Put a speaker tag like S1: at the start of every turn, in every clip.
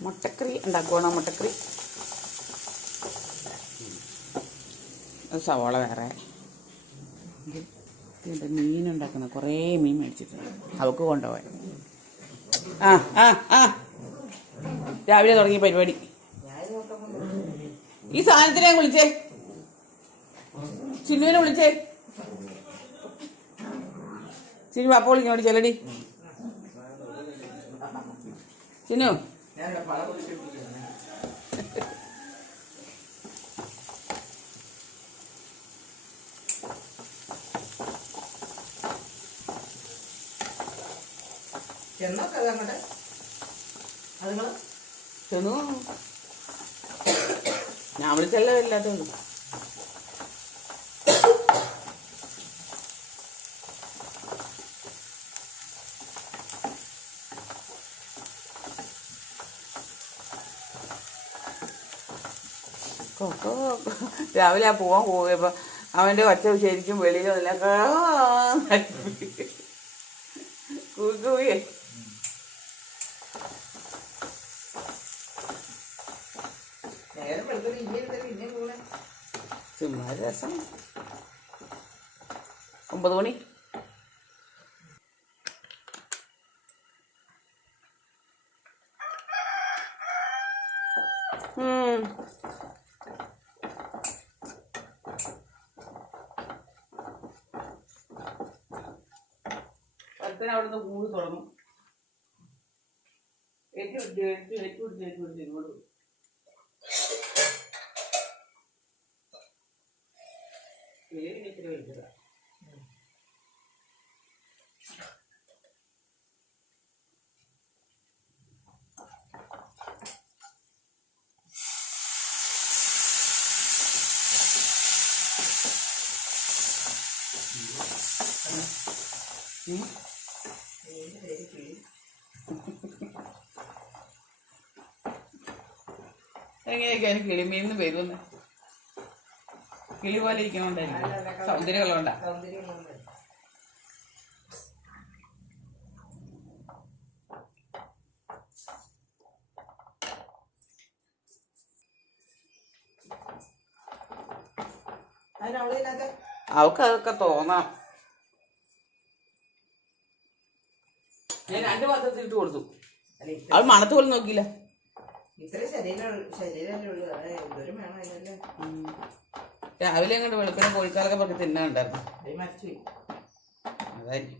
S1: മുട്ടക്കറി ഉണ്ടാക്കുവാണോ മുട്ടക്കറി? സവോള വേറെ. ഇത് മീൻ ഉണ്ടാക്കുന്ന കുറേ മീൻ മേടിച്ചിട്ടുണ്ട്. അവൾക്ക് കൊണ്ടുപോകാൻ ആ ആ ആ. രാവിലെ തുടങ്ങിയ പരിപാടി. ഈ സാധനത്തിനെ വിളിച്ചേ. ചിന്നുവിനെ വിളിച്ചേ. ചിന്നു അപ്പോൾ വേണ്ടി ചെല്ലടി. ചിന്നു. ചെന്നു. ഞാൻ വിളിച്ചല്ലോ ഇല്ലാത്തതുള്ളൂ കൊക്കോ. രാവിലെ ആ പോവാൻ പോയപ്പോ അവന്റെ ഒച്ച ശരിക്കും വെളിയിൽ വന്നില്ല. കൂക്കുവേ ചുമ്മാ രസം. ഒമ്പത് മണി. ഉം. പത്തിന് അവിടുന്ന് കൂട് തുടങ്ങും ഏറ്റവും ഏറ്റവും ഏറ്റവും ഏറ്റവും ഇങ്ങോട്ട് വരും. പേര് ഇത്തിരി വലുതാ. ഉം. എങ്ങനെയൊക്കെയാണ് കിളിമീന്ന് വരുമെന്ന് കിളി പോലെ ഇരിക്കണോണ്ടായിരിക്കും സൗന്ദര്യമുള്ളതുകൊണ്ടാ അവക്ക് അതൊക്കെ തോന്നാം. ഞാൻ രണ്ട് പാത്രത്തിൽ ഇട്ട് കൊടുത്തു.
S2: അത്
S1: അവൾ മണത്ത് പോലും നോക്കിയില്ല.
S2: ഇത്ര ശരീരം ശരീരമല്ലേ ഉള്ളൂ അത് എന്തോരം വേണം അതിനല്ലേ
S1: രാവിലെ അങ്ങോട്ട് വെളുപ്പിനെ കോഴിക്കാലൊക്കെ പറഞ്ഞ് തിന്നാണ്ടായിരുന്നു
S2: അത് മരിച്ചു
S1: അതായിരിക്കും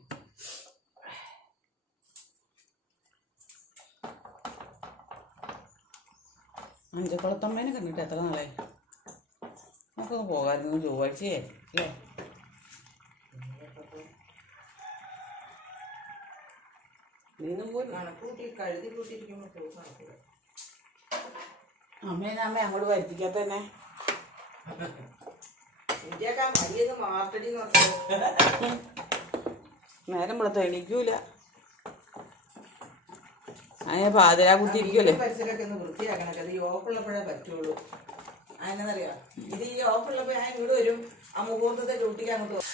S1: അഞ്ചക്കുളത്തമ്മേനെ കണ്ടിട്ട് എത്ര നാളായി നമുക്ക് പോകാമായിരുന്നു ചൊവ്വാഴ്ചയെ അല്ലേ നീന്നും പോലും
S2: കഴുതി കൂട്ടിയിരിക്കുമ്പോൾ പോകും
S1: അമ്മേനെ അമ്മ അങ്ങോട്ട് വരുത്തിക്കാത്ത തന്നെ. നേരം വെളുത്ത എണീക്കൂല. അതിനെ പാതിരാ കുത്തിയിരിക്കുമല്ലേ
S2: പരിസരമൊക്കെ ഒന്ന് വൃത്തിയാക്കണൊക്കെ അത് ഈ ഓഫുള്ളപ്പോഴേ പറ്റുള്ളൂ. അതിനെന്നറിയാം ഇത് ഈ ഓഫുള്ളപ്പോ ഞാൻ ഇങ്ങോട്ട് വരും. ആ മുഹൂർത്തത്തെ ഡ്യൂട്ടിക്ക് അങ്ങോട്ട്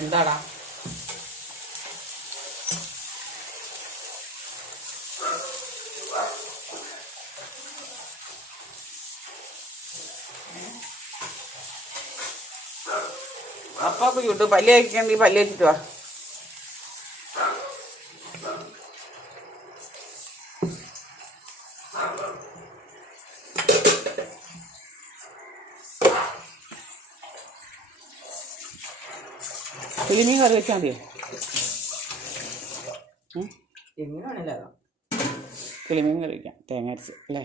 S1: എന്താടാ? അപ്പൊക്കെ ചുട്ടു പല്ല് കഴിക്കണ്ടെങ്കിൽ പല്ല് വെച്ചിട്ട് വാ. കിളിമീൻ കറി വെച്ചാൽ മതിയോ? ഉം?
S2: എങ്ങനെയാണല്ലോ
S1: കറി വയ്ക്കാം തേങ്ങ അരച്ച് അല്ലേ?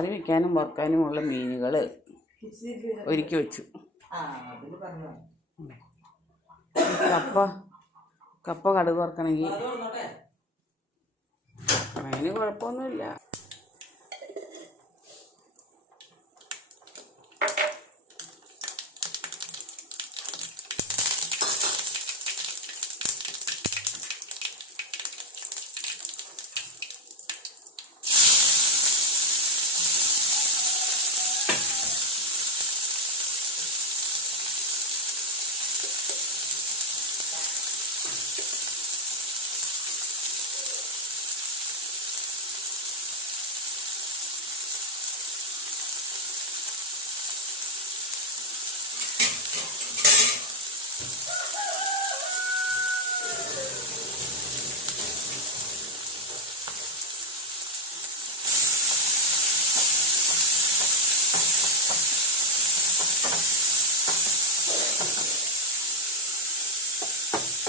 S1: കറി വെക്കാനും വറുക്കാനുമുള്ള മീനുകൾ ഒരുക്കി വെച്ചു. കപ്പ കപ്പ കടുക് വറുക്കണമെങ്കിൽ
S2: അത്
S1: അതിന് കുഴപ്പമൊന്നുമില്ല.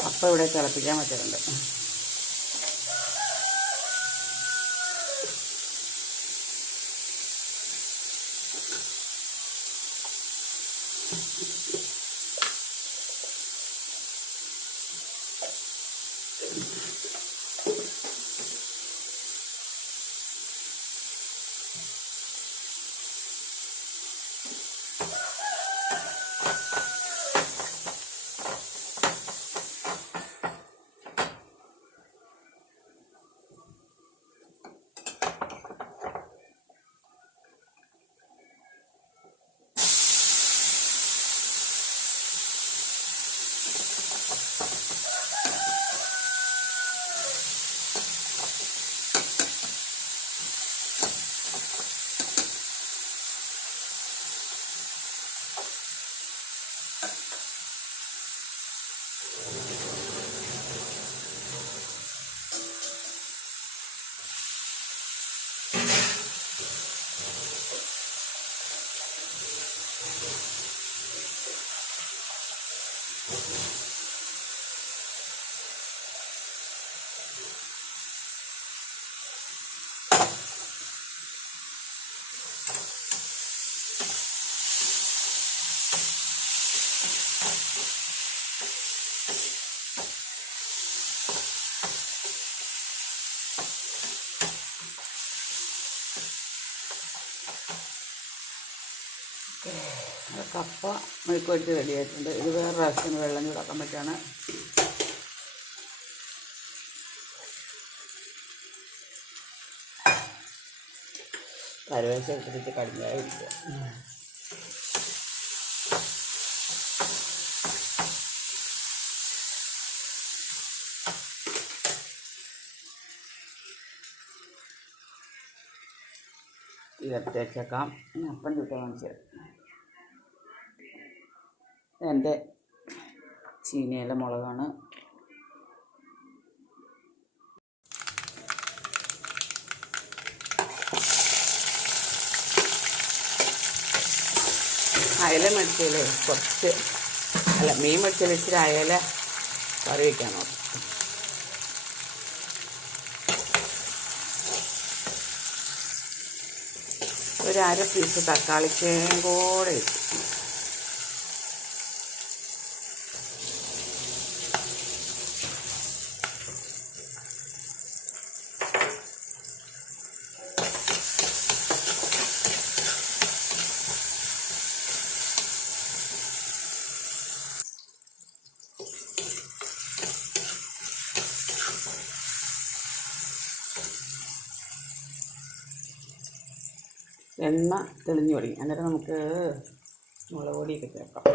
S1: അപ്പം ഇവിടെ തിളപ്പിക്കാൻ വെച്ചിട്ടുണ്ട് കപ്പ മെഴുക്കുവരട്ടി റെഡിയായിട്ടുണ്ട് ഇത് വേറെ പ്രാവശ്യം വെള്ളം ചൂടാക്കാൻ പറ്റാണ് കരുവേശം എടുത്തിട്ട് കടിഞ്ഞായി ഇരിക്കുക. ഇരട്ടി വെച്ചേക്കാം. ഇനി അപ്പം ചുട്ട് കാണിച്ചു തരാം എന്റെ ചീനിയില മുളകാണ്. അയല മേടിച്ചതിൽ കുറച്ച് അല്ല മീൻ മേടിച്ചതിൽ ഇച്ചിരി അയല കറി വയ്ക്കാൻ നോക്കും. ഒരു അര പീസ് തക്കാളിക്കേം കൂടെ ഇട്ടു. എണ്ണ തെളിഞ്ഞു തുടങ്ങി. അന്നേരം നമുക്ക് മുളക് പൊടിയൊക്കെ ചേർക്കാം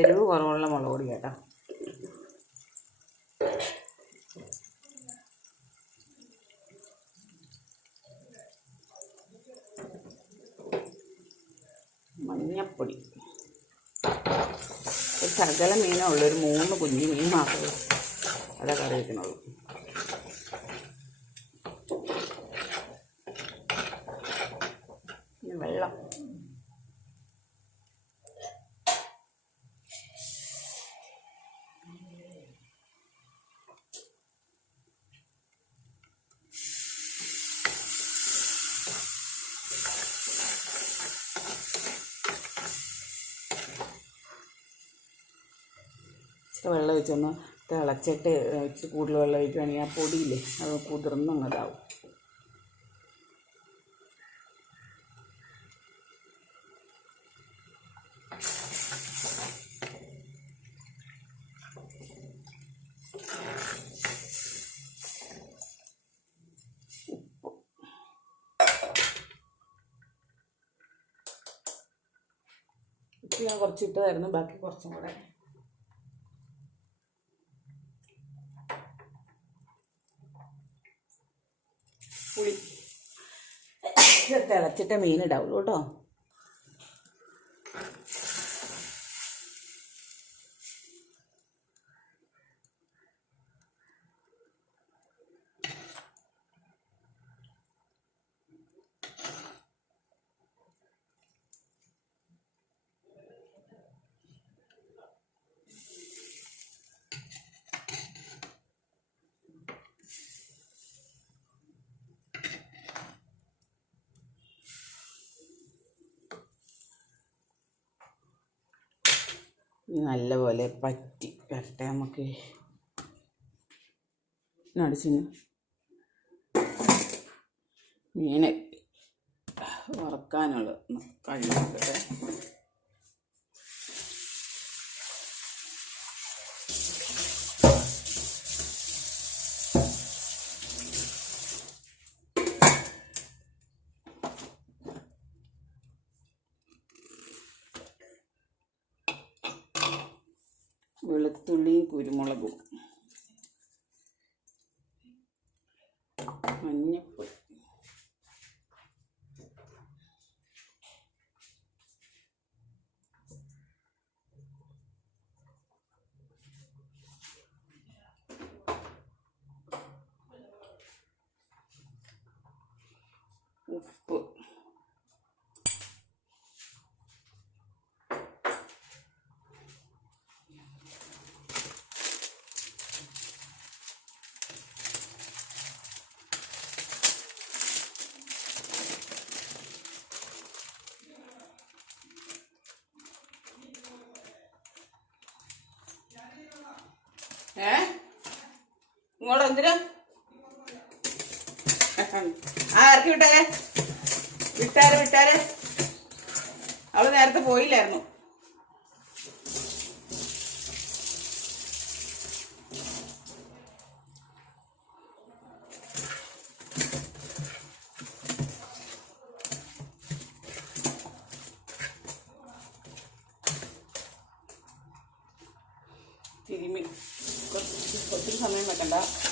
S1: എരിവ് കുറവുള്ള മുളക് പൊടി കേട്ടോ മഞ്ഞപ്പൊടി ഒരു ശകല മീനേ ഉള്ളൂ ഒരു മൂന്ന് കുഞ്ഞു മീൻ മാത്രമേ അതാ കറി വയ്ക്കണുള്ളൂ പിന്നെ വെള്ളം വെള്ളം ഒഴിച്ചൊന്ന് തിളച്ചിട്ട് ഇച്ചിരി കൂടുതൽ വെള്ളം ഒഴിക്കുകയാണെങ്കിൽ ആ പൊടിയില്ലേ അത് കുതിർന്ന് അങ്ങോട്ടാവും ഉപ്പ് ഞാൻ കുറച്ചിട്ടതായിരുന്നു ബാക്കി കുറച്ചും കൂടെ പുളി ഇത് തിളച്ചിട്ട മീൻ ഇടാവുള്ളൂ കേട്ടോ. നല്ലപോലെ പറ്റി വരട്ടെ നമുക്ക്. അടിച്ചു മീനെ വറക്കാനുള്ള കഴിയുന്നത് വെളുത്തുള്ളിയും കുരുമുളകും. മഞ്ഞപ്പൊടി. ഉപ്പ്. ഏ? ഇങ്ങോട്ട് എന്തിനാ? ആ ഇറക്കി വിട്ടാരെ. വിട്ടാരെ വിട്ടാരെ. അവൾ നേരത്തെ പോയില്ലായിരുന്നു. ഒത്തിരി സമയം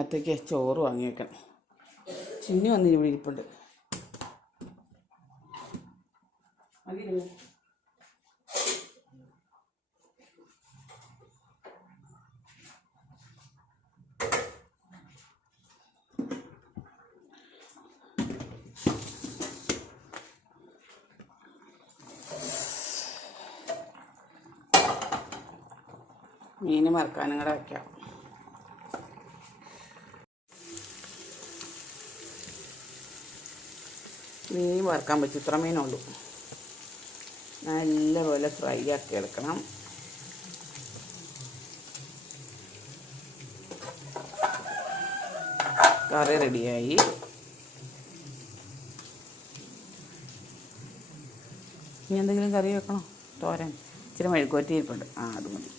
S1: ഇതിനകത്തേക്ക് ചോറ് വാങ്ങി വെക്കണം ചിന്നി വന്നിന് ഇവിടെ ഇരിപ്പുണ്ട്? മീൻ മറക്കാനും കൂടെ വയ്ക്കാം മീൻ വറുക്കാൻ പറ്റും. ഇത്ര മീനുള്ളൂ. നല്ലപോലെ ഫ്രൈ ആക്കി എടുക്കണം. കറി റെഡിയായി. ഇനി എന്തെങ്കിലും കറി വെക്കണോ? തോരൻ. ഇച്ചിരി മെഴുക്കുവറ്റി ഇരിപ്പുണ്ട്. ആ അത് മതി.